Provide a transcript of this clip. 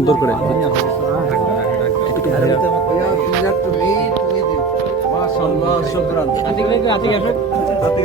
সুন্দর করে। মাশাআল্লাহ শুকরান আতিক আতিক আতিক